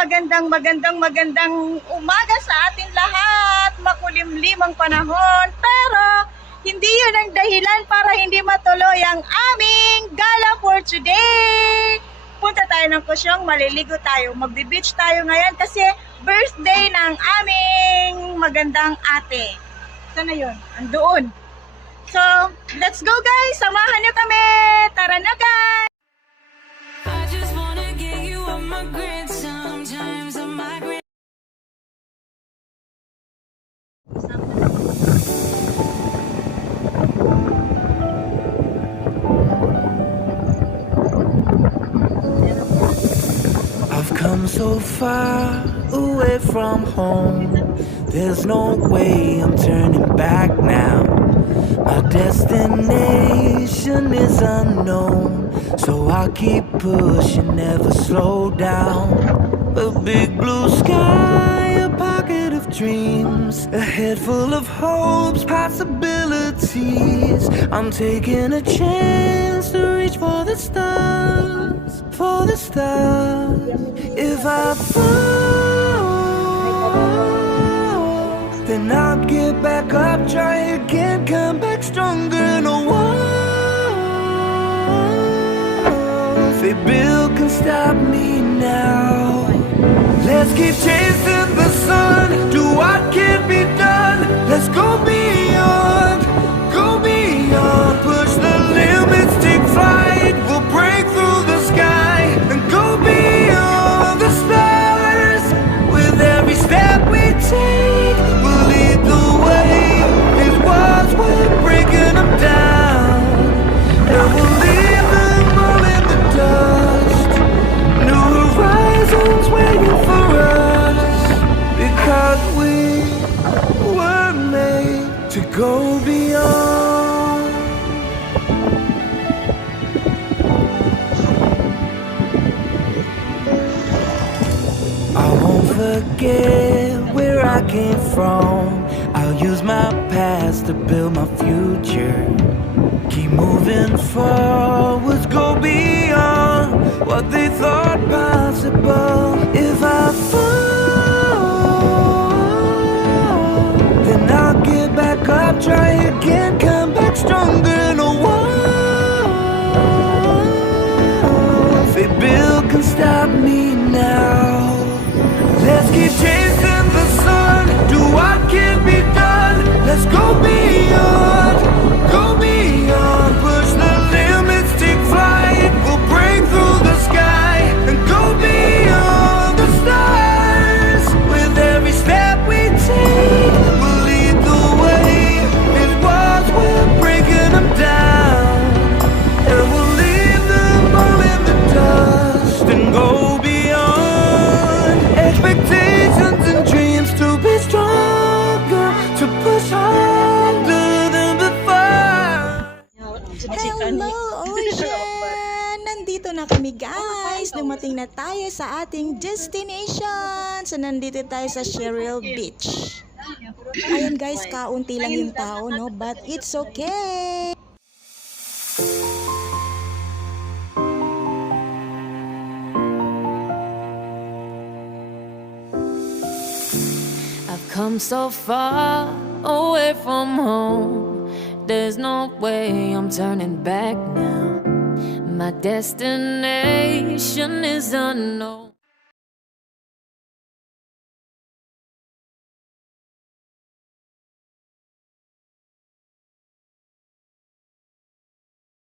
magandang umaga sa atin lahat. Makulimlim ang panahon, pero hindi yun ang dahilan para hindi matuloy ang aming gala for today. Punta tayo ng Kusyong, maliligo tayo, magbe-beach tayo ngayon kasi birthday ng aming magandang ate. Sana yun? Andoon. So, let's go guys! Samahan niyo kami! Tara na guys! I just wanna get you on my grid sometimes on my grid. I've come so far away from home. There's no way I'm turning back now. My destination is unknown, so I'll keep pushing, never slow down. A big blue sky, a pocket of dreams, a head full of hopes, possibilities. I'm taking a chance to reach for the stars, for the stars. If I fall, then I'll get back up, try again, come back stronger. No one, Bill can stop me now. Let's keep chasing the sun, do what can be done. Let's go beyond, push the limits, take flight. We'll break through the sky and go beyond the stars. With every step we take, we'll lead the way. These walls, we're breaking them down, and we'll leave them all in the dust. New horizons waiting for us, because we were made to go beyond. I won't forget where I came from. I'll use my past to build my future. Keep moving forwards, go beyond what they thought possible. If I fall, then I'll get back up, try again, come back stronger. No one, Bill can stop me now. Let's keep chasing the sun, do what can be done. Let's go beyond, push the limits, take flight. We'll break through the sky and go beyond the stars. With every step we take, we'll lead the way. These walls, we're breaking them down, and we'll leave them all in the dust and go beyond. Expectations and dreams to be stronger, to push harder than before. Hello, Ocean! Nandito na kami guys. Dumating na tayo sa ating destination. So, nandito tayo sa Cheryl Beach. Ayan guys, kaunti lang yung tao, no? But it's okay. I've come so far away from home. There's no way I'm turning back now. My destination is unknown.